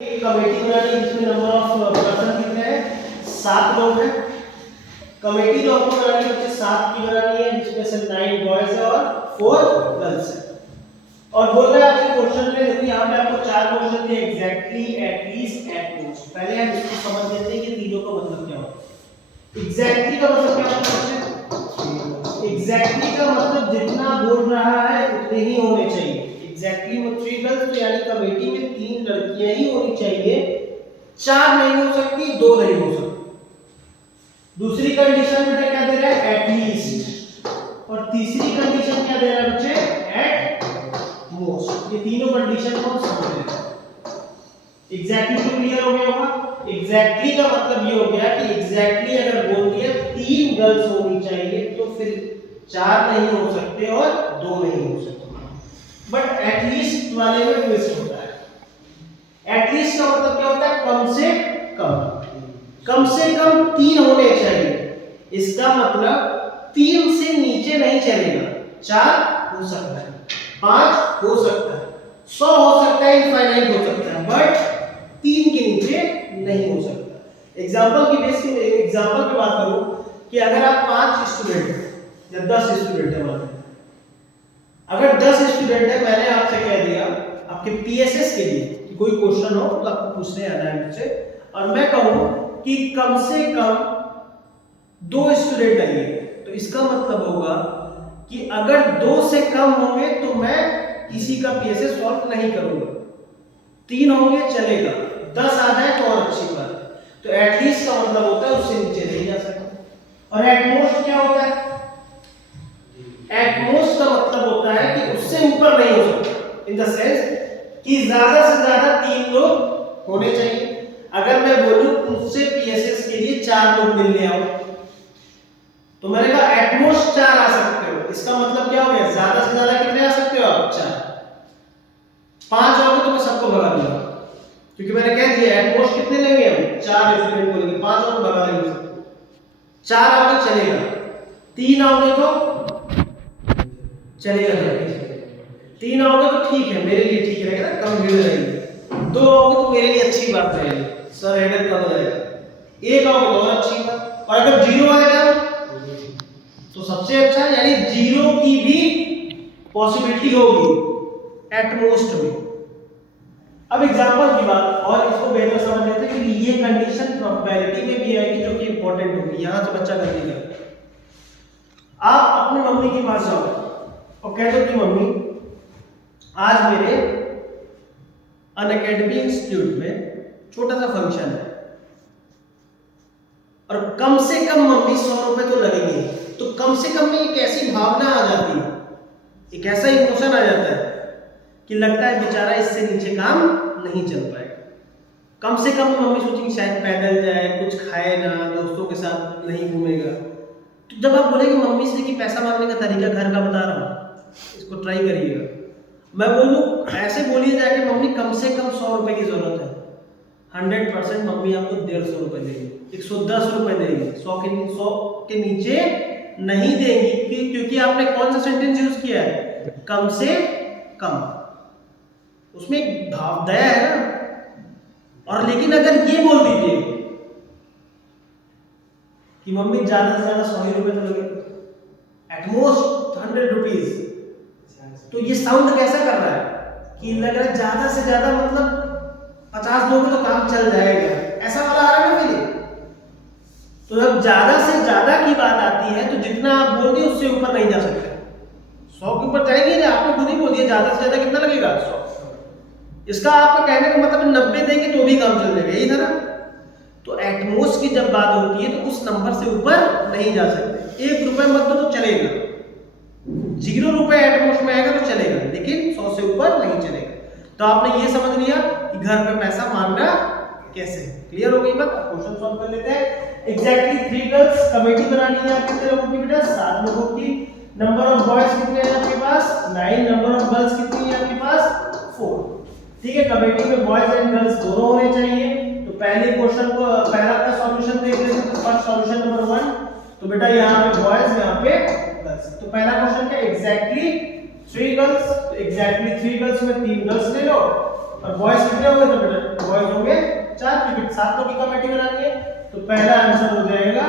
एक कमेटी बनानी है जिसमें नंबर ऑफ पर्सन कितने हैं, 7 लोग हैं। कमेटी जो आपको बनानी है बच्चे 7 की बनानी है जिसमें से 9 बॉयज है और 4 गर्ल्स है। और बोल रहा है आपसे क्वेश्चन में, देखिए यहाँ पे आपको 4 क्वेश्चन दिए, exactly, at least, at most. पहले हम इसको समझ लेते हैं कि तीनों का मतलब क्या होता है। एग्जैक्टली का मतलब क्या होता है? एग्जैक्टली का मतलब जितना बोल रहा है उतने ही होने चाहिए। एग्जैक्टली में 3 गर्ल्स, तो यानी कमेटी में 3 लड़कियां ही होनी चाहिए, 4 नहीं हो सकती, 2 नहीं हो सकती। दूसरी कंडीशन बेटा क्या दे रहा है? At least. और तीसरी कंडीशन क्या दे रहा है बच्चे? At most. ये तीनों कंडीशन को समझ लेते हैं। एग्जैक्टली तो क्लियर हो गया होगा। एग्जैक्टली का मतलब ये हो गया कि एग्जैक्टली अगर बोल दिया 3 गर्ल्स होनी चाहिए तो फिर 4 नहीं हो सकते और 2 नहीं हो सकते। बट एटलीस्ट वाले में ट्विस्ट होता है। एटलीस्ट का मतलब क्या होता है? कम से कम। कम से कम 3 होने चाहिए। इसका मतलब 3 से नीचे नहीं चलेगा। 4 हो सकता है, 5 हो सकता है, 100 हो सकता है, इनफाइनाइट हो सकता है, बट 3 के नीचे नहीं हो सकता। एग्जांपल की बेस पे एग्जांपल पे बात करूं कि अगर आप 5 स्टूडेंट या 10 स्टूडेंट है, मान अगर 10 स्टूडेंट है, मैंने आपसे कह दिया आपके पीएसएस के लिए कि कोई क्वेश्चन हो तो आपको पूछने आना है मुझसे, और मैं कहूं कि कम से कम 2 स्टूडेंट आएंगे, तो इसका मतलब होगा कि अगर 2 से कम होंगे तो मैं किसी का पीएसएस सॉल्व नहीं करूंगा। 3 होंगे चलेगा, 10 आ जाए तो और अच्छी बात है। तो एटलीस्ट का मतलब होता है उससे नीचे नहीं जा सकता। और एटमोस्ट क्या होता है? एटमोस्ट का मतलब होता है कि उससे ऊपर नहीं हो सकता, इन द सेंस कि ज्यादा से ज्यादा 3 लोग होने चाहिए। अगर मैं बोलूं मुझसे पीएसएस के लिए 4 लोग मिलने आओ, तो मैंने कहा एटमोस्ट 4 आ सकते हो। इसका मतलब क्या हो गया? ज्यादा से ज्यादा कितने आ सकते हो आप? 4। 5 आओगे तो मैं सबको भगा दूंगा, क्योंकि मैंने कह दिया एटमोस्ट कितने लेंगे हम? 4 स्टूडेंट को लेंगे, 5 और भगा देंगे। 4 आओगे चलेगा, 3 आओगे तो चलेगा, 3 आओगे तो ठीक है, मेरे लिए ठीक रहेगा ना, कम भीड़ रहेगी। 2 आओगे तो मेरे लिए अच्छी बात रहेगी, सर हेडर कम हो जाएगा। 1 आओगे तो और अच्छी बात। और अगर 0 आएगा तो सबसे अच्छा, यानी 0 की भी पॉसिबिलिटी होगी एटमोस्ट में। अब एग्जांपल की बात और इसको बेहतर समझ लेते हैं कि ये कंडीशन प्रोबेबिलिटी में भी आएगी, जो कि इंपॉर्टेंट होगी। यहां से बच्चा कर देगा, आप अपनी मम्मी के पास जाओ और कह दो कि मम्मी आज मेरे अनअकैडमी इंस्टीट्यूट में छोटा सा फंक्शन है, और कम से कम मम्मी 100 रुपए तो लगेंगे। तो कम से कम में एक ऐसी भावना आ जाती है, एक ऐसा इमोशन आ जाता है कि लगता है बेचारा इससे नीचे काम नहीं चल पाएगा। कम से कम मम्मी सोचेंगी शायद पैदल जाए, कुछ खाए ना, दोस्तों के साथ नहीं घूमेगा। तो जब आप बोलेंगे मम्मी से कि पैसा मांगने का तरीका घर का बता रहा हूँ, इसको ट्राई करिएगा। मैं बोलूँ ऐसे बोलिए जाके मम्मी कम से कम 100 रुपए की जरूरत है, 100% मम्मी आपको 150 रुपए देगी, 110 रुपए देगी, 100 के नीचे नहीं देंगी, क्योंकि आपने कौन सा सेंटेंस यूज किया है? कम से कम। उसमें एक भाव दया है ना। और लेकिन अगर ये बोल दीजिए कि मम्मी ज्यादा से ज्यादा 100 रुपए तो लगे, एटमोस्ट 100 रुपीज, तो ये साउंड कैसा कर रहा है कि लग रहा है ज्यादा से ज्यादा मतलब 50 लोगों तो काम चल जाएगा, ऐसा वाला आ रहा है ना फीलिंग। तो जब ज्यादा से ज्यादा की बात आती है तो जितना आप बोल दिए उससे ऊपर नहीं जा सकते। 100 के ऊपर जाएंगे ना, आपने खुद ही बोल दिया ज्यादा से ज्यादा कितना लगेगा? 100। इसका आपका कहने का मतलब 90 देंगे तो भी काम चल जाएगा, यही था ना। तो एटमोस्ट की जब बात होती है तो उस नंबर से ऊपर नहीं जा सकते। 1 रुपए मत दो तो चलेगा, 0 रुपए एटमोस्ट में आएगा तो चलेगा, लेकिन 100 से ऊपर नहीं चलेगा। तो आपने ये समझ लिया कि घर पे पैसा मांगना कैसे। क्लियर हो गई बात? क्वेश्चन सॉल्व कर लेते हैं। एग्जैक्टली 3 गर्ल्स, कमेटी बनानी है आपके कितने लोगों की बेटा? 7 लोगों की। नंबर ऑफ बॉयज कितने हैं आपके पास? 9। नंबर ऑफ गर्ल्स कितनी है आपके पास? 4। ठीक है, कमेटी में बॉयज एंड गर्ल्स दोनों होने चाहिए। तो पहले क्वेश्चन को पहला का सॉल्यूशन देख लेते हैं। तो फर्स्ट सॉल्यूशन नंबर 1, तो बेटा यहाँ पे बॉयज, यहाँ पे गर्ल्स। तो पहला क्वेश्चन क्या? Exactly 3 girls. तो एग्जैक्टली 3 गर्ल्स में 3 गर्ल्स ले लो और बॉयज कितने होंगे तो बेटा बॉयज होंगे 4 क्योंकि 7 लोग की कमेटी बनानी है। तो पहला आंसर हो जाएगा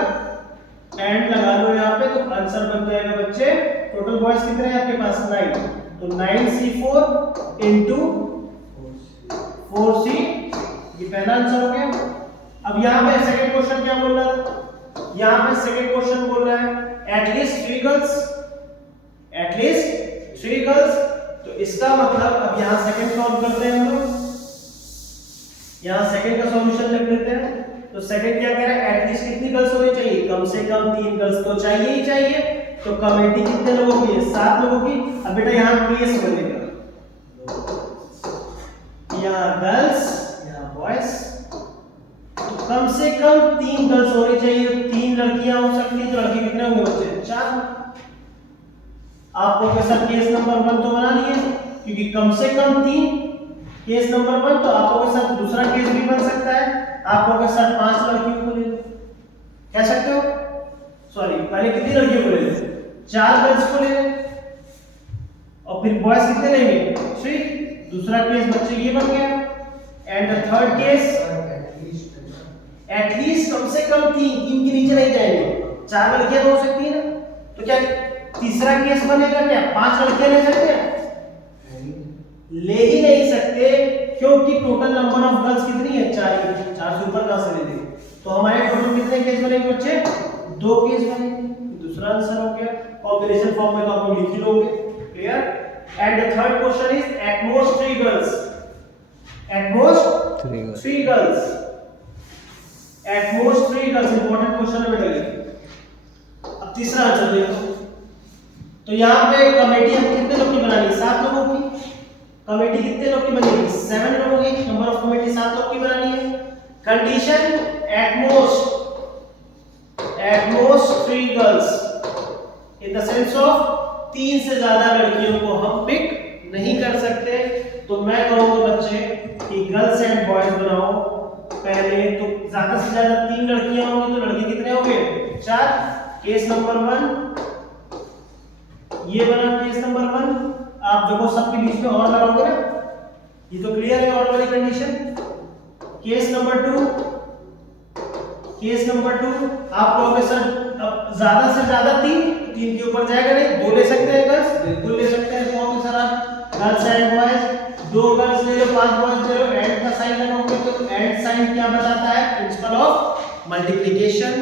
एंड लगा लो यहाँ पे, तो आंसर बन जाएगा बच्चे टोटल बॉयज कितने हैं आपके पास 9, तो 9C4 इनटू 4C, ये पहला आंसर हो गया। अब यहाँ पे सेकंड क्वेश्चन क्या बोल रहा है, यहाँ पे सेकंड क्वेश्चन बोल रहा है एटलीस्ट 3 गर्ल्स, एटलीस्ट 3 गर्ल्स। तो इसका मतलब अब यहाँ सेकंड सॉल्व करते हैं हम लोग, यहाँ सेकंड का सॉल्यूशन लिख देते हैं। तो सेकंड क्या कह रहा है, एटलीस्ट कितनी गर्ल्स होनी चाहिए, कम से कम 3 गर्ल्स तो चाहिए ही चाहिए। तो कमेटी कितने लोगों की है, 7 लोगों की। अब बेटा यहाँ केस बनेगा, यहाँ गर्ल्स यहाँ बॉयज, तो कम से कम 3 गर्ल्स होनी चाहिए, 3 लड़कियां हो सकती है, तो लड़के कितने होंगे बच्चे 4। आपको कैसा केस नंबर 1 तो बना लिए क्योंकि कम से कम 3 केस नंबर 1। तो आपको के साथ दूसरा केस भी बन सकता है, आपको के साथ 5 लड़कियों को ले लो, कह सकते हो, सॉरी पहले कितनी लड़कियों को ले लो, 4 गर्ल्स को ले लो और फिर बॉयज कितने लेंगे 3। दूसरा केस बच्चे ये बन गया। And the third case at least कम से कम 3 के नीचे नहीं जाएंगे, 4 लड़कियां हो सकती है ना। तो क्या तीसरा केस बनेगा, क्या 5 लड़कियां ले सकते हैं, ले ही नहीं सकते क्योंकि टोटल नंबर ऑफ गर्ल्स कितनी है 4 से ऊपर कहां से ले देंगे। तो हमारे टोटल कितने केस बनेंगे बच्चे, 2 केस बनेंगे। दूसरा आंसर हो गया, कॉम्बिनेशन फॉर्म में तो आप लोग लिख ही लोगे, clear. And the third question is at most 3 girls, at most 3 girls, at most 3 girls, important question है बेटा ये। अब तीसरा आंसर देखो, तो यहाँ पे कमेटी हम कितने लोग की बनानी है, 7 लोगों की। कमेटी कितने लोग की बनेगी, 7 लोगों की। नंबर ऑफ कमेटी 7 लोग की बनानी है। Condition at most 3 girls, in the sense of 3 से ज्यादा लड़कियों को हम पिक नहीं कर सकते। तो मैं कहूंगा बच्चे कि गर्ल्स एंड बॉयज बनाओ पहले, तो ज्यादा से ज्यादा 3 लड़कियां होंगी, तो लड़के कितने होंगे 4। केस नंबर 1 ये बना, केस नंबर 1। आप देखो सबके बीच में और लगाओगे ना, ये तो क्लियर है और वाली कंडीशन। केस नंबर 2 आप कहोगे सर अब ज्यादा से ज्यादा 3 के ऊपर जाएगा नहीं, 2 ले सकते हैं गर्ल्स, बिल्कुल ले सकते हैं। कहोगे सर आप गर्ल्स एंड बॉयज 2 गर्ल्स ले लो 5 बॉयज ले लो, एंड का साइन लगाओगे तो एंड साइन क्या बताता है, प्रिंसिपल ऑफ मल्टीप्लिकेशन।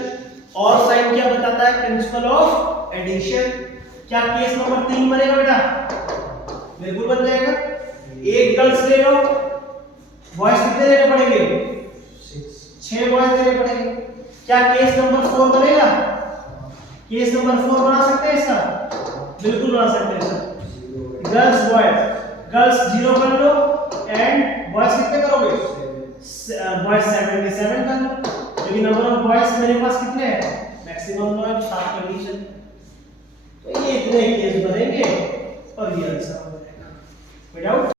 और साइन क्या बताता है, प्रिंसिपल ऑफ एडिशन। क्या केस नंबर 3 बनेगा बेटा, बिल्कुल बन जाएगा। 1 गर्ल्स ले लो, बॉयज कितने लेने पड़ेंगे 6 बॉयज लेने पड़ेंगे। क्या केस नंबर 4 बनेगा, केस नंबर 4 बना सकते हैं इसका, बिल्कुल बना सकते हैं सर। गर्ल्स बॉयज, गर्ल्स 0 कर लो एंड बॉयज कितने करोगे, बॉयज 77 कर लो, क्योंकि नंबर ऑफ बॉयज मेरे पास कितने हैं मैक्सिमम 9 है, 7 कंडीशन। तो ये इतने केस बनेंगे और ये आंसर हो जाएगा विदाउट